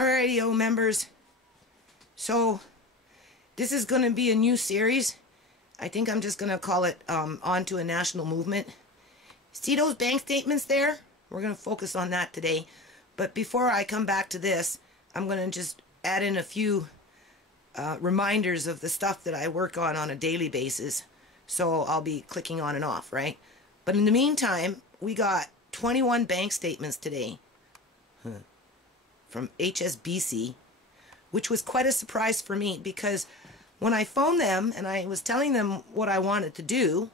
Alrighty, members. So, this is going to be a new series. I think I'm just going to call it On to a National Movement. See those bank statements there? We're going to focus on that today. But before I come back to this, I'm going to just add in a few reminders of the stuff that I work on a daily basis. So I'll be clicking on and off, right? But in the meantime, we got 21 bank statements today from HSBC, which was quite a surprise for me because when I phoned them and I was telling them what I wanted to do,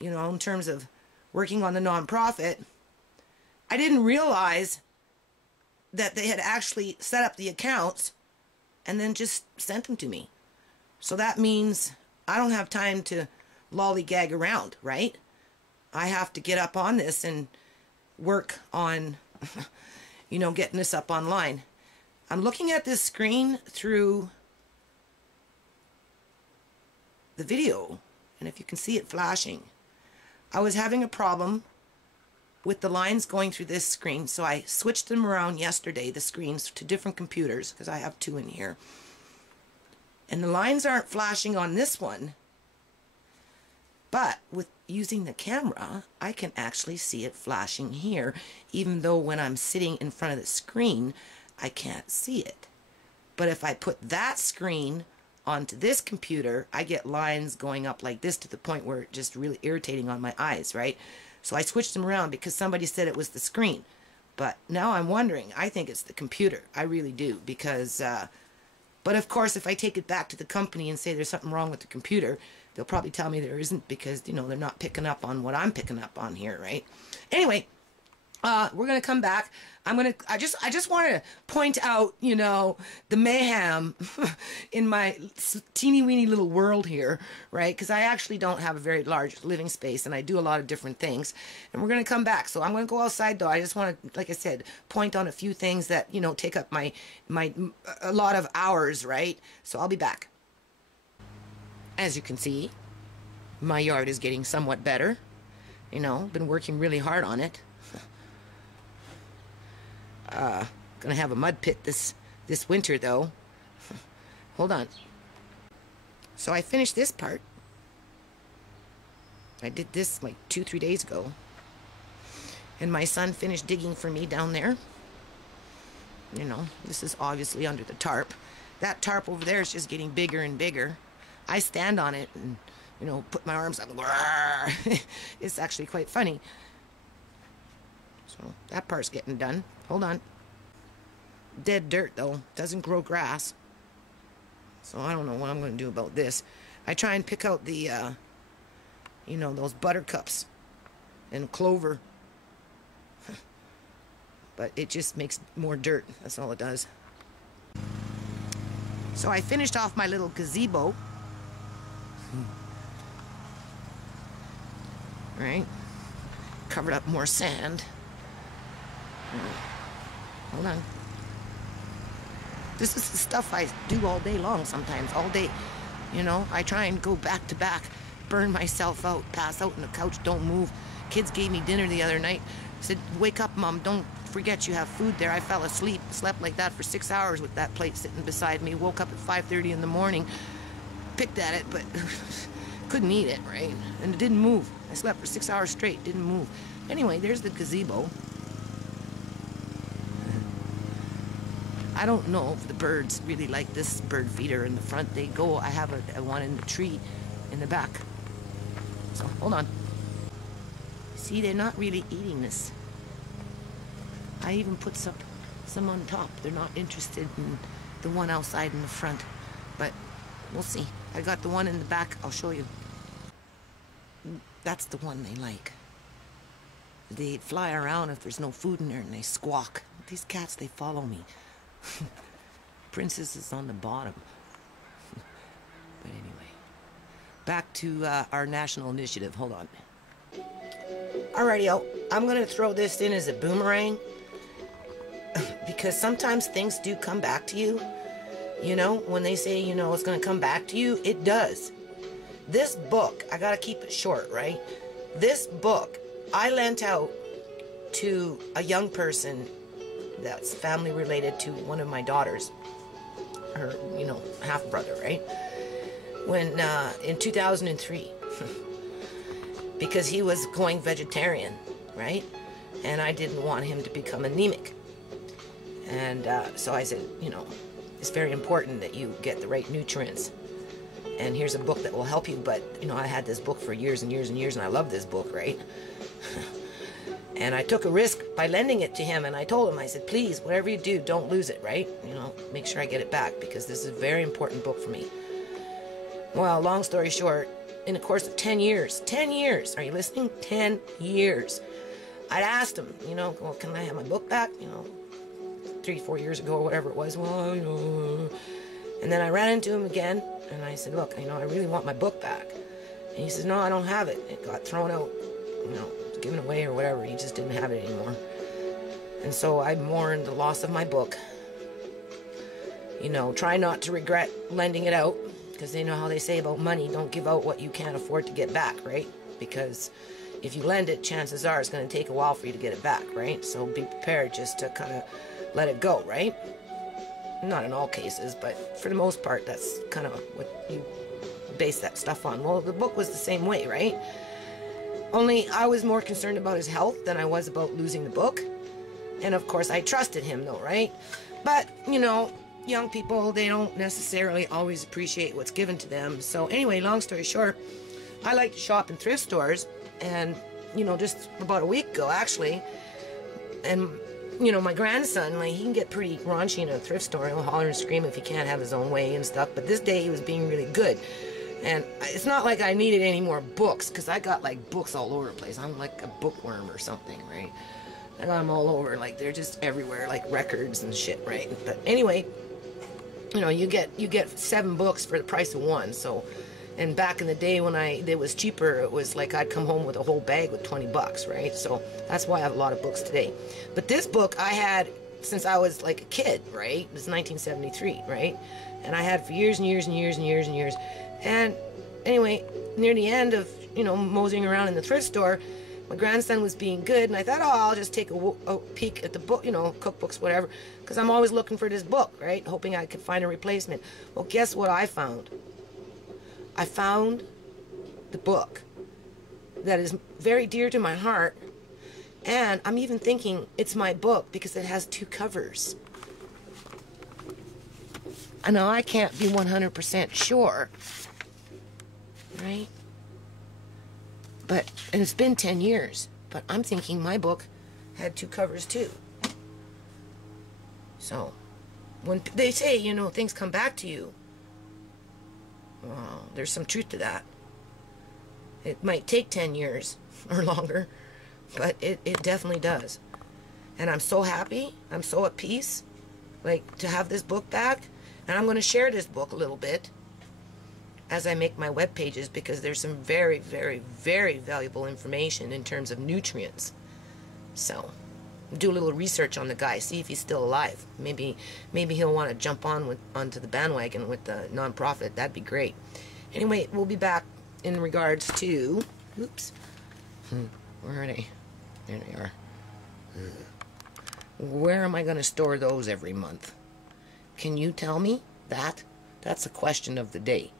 you know, in terms of working on the nonprofit, I didn't realize that they had actually set up the accounts and then just sent them to me. So that means I don't have time to lollygag around, right? I have to get up on this and work on, you know, getting this up online. I'm looking at this screen through the video, and if you can see it flashing, I was having a problem with the lines going through this screen, so I switched them around yesterday, the screens, to different computers, because I have two in here. And the lines aren't flashing on this one, but with using the camera, I can actually see it flashing here, even though when I'm sitting in front of the screen, I can't see it. But if I put that screen onto this computer, I get lines going up like this to the point where it's just really irritating on my eyes, right? So I switched them around because somebody said it was the screen. But now I'm wondering, I think it's the computer. I really do, because but of course, if I take it back to the company and say there's something wrong with the computer, they'll probably tell me there isn't because, you know, they're not picking up on what I'm picking up on here, right? Anyway, we're going to come back. I just want to point out, you know, the mayhem in my teeny weeny little world here, right? Because I actually don't have a very large living space and I do a lot of different things. And we're going to come back. So I'm going to go outside though. I just want to, like I said, point on a few things that, you know, take up a lot of hours, right? So I'll be back. As you can see, my yard is getting somewhat better. You know, been working really hard on it. Gonna have a mud pit this winter though. Hold on. So I finished this part. I did this like 2-3 days ago. And my son finished digging for me down there. You know, this is obviously under the tarp. That tarp over there is just getting bigger and bigger. I stand on it and, you know, put my arms up. It's actually quite funny. So that part's getting done. Hold on. Dead dirt though. Doesn't grow grass. So I don't know what I'm going to do about this. I try and pick out the, you know, those buttercups and clover. But it just makes more dirt. That's all it does. So I finished off my little gazebo. Right? Covered up more sand. Hold on. This is the stuff I do all day long sometimes, all day. You know, I try and go back to back, burn myself out, pass out on the couch, don't move. Kids gave me dinner the other night. Said, wake up, Mom, don't forget you have food there. I fell asleep, slept like that for 6 hours with that plate sitting beside me. Woke up at 5:30 in the morning, picked at it, but couldn't eat it, right? And it didn't move. I slept for 6 hours straight, didn't move. Anyway, there's the gazebo. I don't know if the birds really like this bird feeder in the front. They go, I have a one in the tree in the back. So, hold on. See, they're not really eating this. I even put some on top. They're not interested in the one outside in the front. But, we'll see. I got the one in the back. I'll show you. That's the one they like. They fly around if there's no food in there and they squawk. These cats, they follow me. Princess is on the bottom. But anyway, back to our national initiative. Hold on. Alrighty, I'm going to throw this in as a boomerang because sometimes things do come back to you. You know, when they say, you know, it's going to come back to you, it does. This book, I got to keep it short, right? This book I lent out to a young person that's family related to one of my daughters, her, you know, half brother, right? When in 2003, because he was going vegetarian, right? And I didn't want him to become anemic. And so I said, you know, it's very important that you get the right nutrients. And here's a book that will help you. But, you know, I had this book for years and years and years, and I love this book, right? And I took a risk by lending it to him, and I told him, I said, please, whatever you do, don't lose it, right? You know, make sure I get it back, because this is a very important book for me. Well, long story short, in the course of 10 years, are you listening? 10 years. I'd asked him, you know, well, can I have my book back? You know, 3-4 years ago or whatever it was. Well, you know. And then I ran into him again, and I said, look, you know, I really want my book back. And he said, no, I don't have it. It got thrown out, you know, given away or whatever. He just didn't have it anymore. And so I mourned the loss of my book. You know, try not to regret lending it out, because they know how they say about money, don't give out what you can't afford to get back, right? Because if you lend it, chances are it's going to take a while for you to get it back, right? So be prepared just to kind of let it go, right? Not in all cases, but for the most part, that's kind of what you base that stuff on. Well, the book was the same way, right? Only I was more concerned about his health than I was about losing the book. And of course, I trusted him though, right? But, you know, young people, they don't necessarily always appreciate what's given to them. So anyway, long story short, I like to shop in thrift stores. And, you know, just about a week ago, actually, and, you know, my grandson, like, he can get pretty raunchy in a thrift store. He'll holler and scream if he can't have his own way and stuff. But this day, he was being really good. And it's not like I needed any more books, because I got, like, books all over the place. I'm like a bookworm or something, right? I got them all over. Like, they're just everywhere, like records and shit, right? But anyway, you know, you get 7 books for the price of 1, so... And back in the day when it was cheaper, it was like I'd come home with a whole bag with 20 bucks, right? So that's why I have a lot of books today. But this book I had since I was like a kid, right? It was 1973, right? And I had for years and years and years and years and years. And anyway, near the end of, you know, moseying around in the thrift store, my grandson was being good, and I thought, oh, I'll just take a peek at the book, you know, cookbooks, whatever, because I'm always looking for this book, right? Hoping I could find a replacement. Well, guess what I found? I found the book that is very dear to my heart, and I'm even thinking it's my book because it has 2 covers. I know I can't be 100% sure, right? And it's been 10 years, but I'm thinking my book had 2 covers too. So, when they say, you know, things come back to you, well, there's some truth to that. It might take 10 years or longer, but it definitely does. And I'm so happy. I'm so at peace, like, to have this book back. And I'm going to share this book a little bit as I make my web pages, because there's some very, very, very valuable information in terms of nutrients. So, do a little research on the guy, see if he's still alive. Maybe he'll want to jump onto the bandwagon with the nonprofit. That'd be great. Anyway, we'll be back in regards to, oops, where are they? There they are. Where am I going to store those every month? Can you tell me that? That's a question of the day.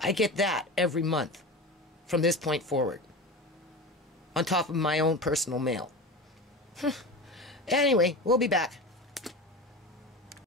I get that every month from this point forward, on top of my own personal mail. Anyway, we'll be back.